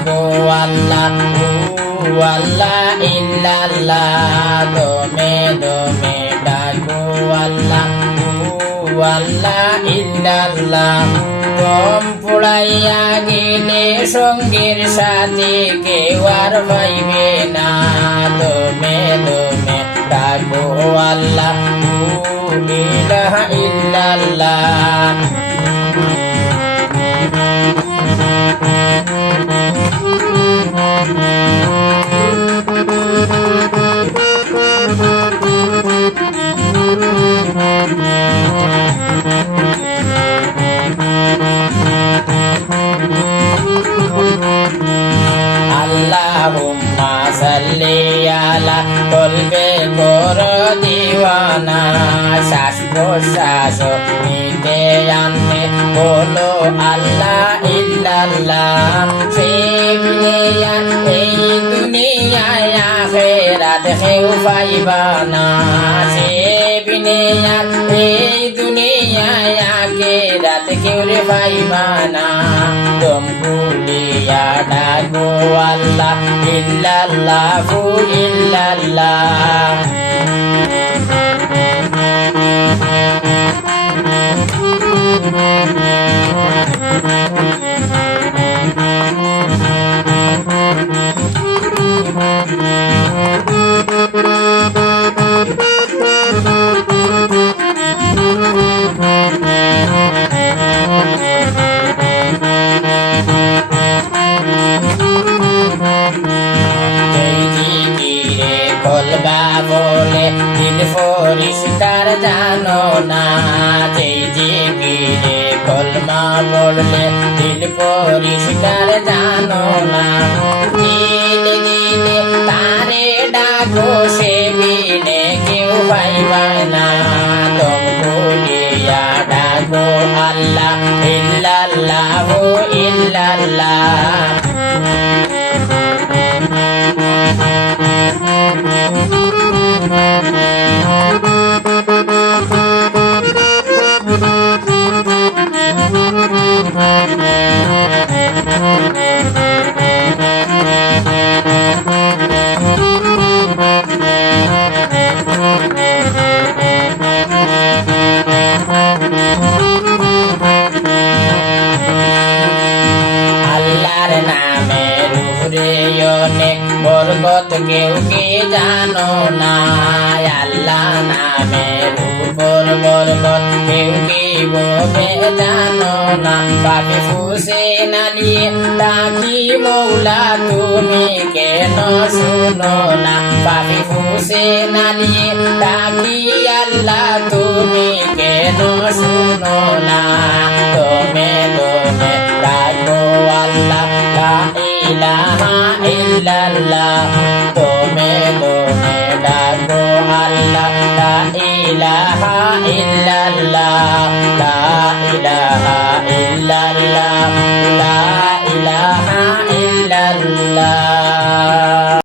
ডাকো আল্লাহ আল্লাহ ইল্লাল্লাহ দমে দমে ডাকো আল্লাহ আল্লাহ ইল্লাল্লাহ দম পুড়াইয়া গেলে সঙ্গীর সাথে কেউ আর পাইবে না দমে দমে ডাকো আল্লাহ ইলাহা ইল্লাল্লাহ আল্লাহুম্মা সাল্লি আলা কলবে কর দিওয়ানা শ্বাস প্রশ্বাস নিতে আনতে বলো আল্লাহ ইল্লাল্লাহ এই দুনিয়ায় আখিরাত কেউ পাইবা না এই দুনিয়ায় আখিরাত কেউ পাইবা না দম খুলিয়া ডাকো আল্লাহ ইল্লাল্লাহু ইল্লাল্লাহ কলবা বলে দিল পরিষ্কার জানো না যে জিকিরে কলমা বললে দিল পরিষ্কার জানো না দিলে দিলে তারে ডাকো সে বিনে কেউ পাইবা না দম খুলিয়া ডাকো আল্লাহ ইল্লাল্লাহু ইল্লাল্লাহ আল্লাহর নামের উপরে অনেক বরকত কেউ কি জানো না আল্লাহ নামের উপর বরকত কেউ কি বলে জানো না পাপি ফুসে নালিয়ে ডাকি মৌলা তুমি কেন শুনো না পাপি ফুসে নালিয়ে ডাকি আল্লাহ তুমি কেন শুনো না দমে দমে ডাকো আল্লাহ লা ইলাহা ইল্লাল্লাহ দমে দমে ডাকো আল্লাহ লা ইলাহা ইল্লাল্লাহ লা ইলাহা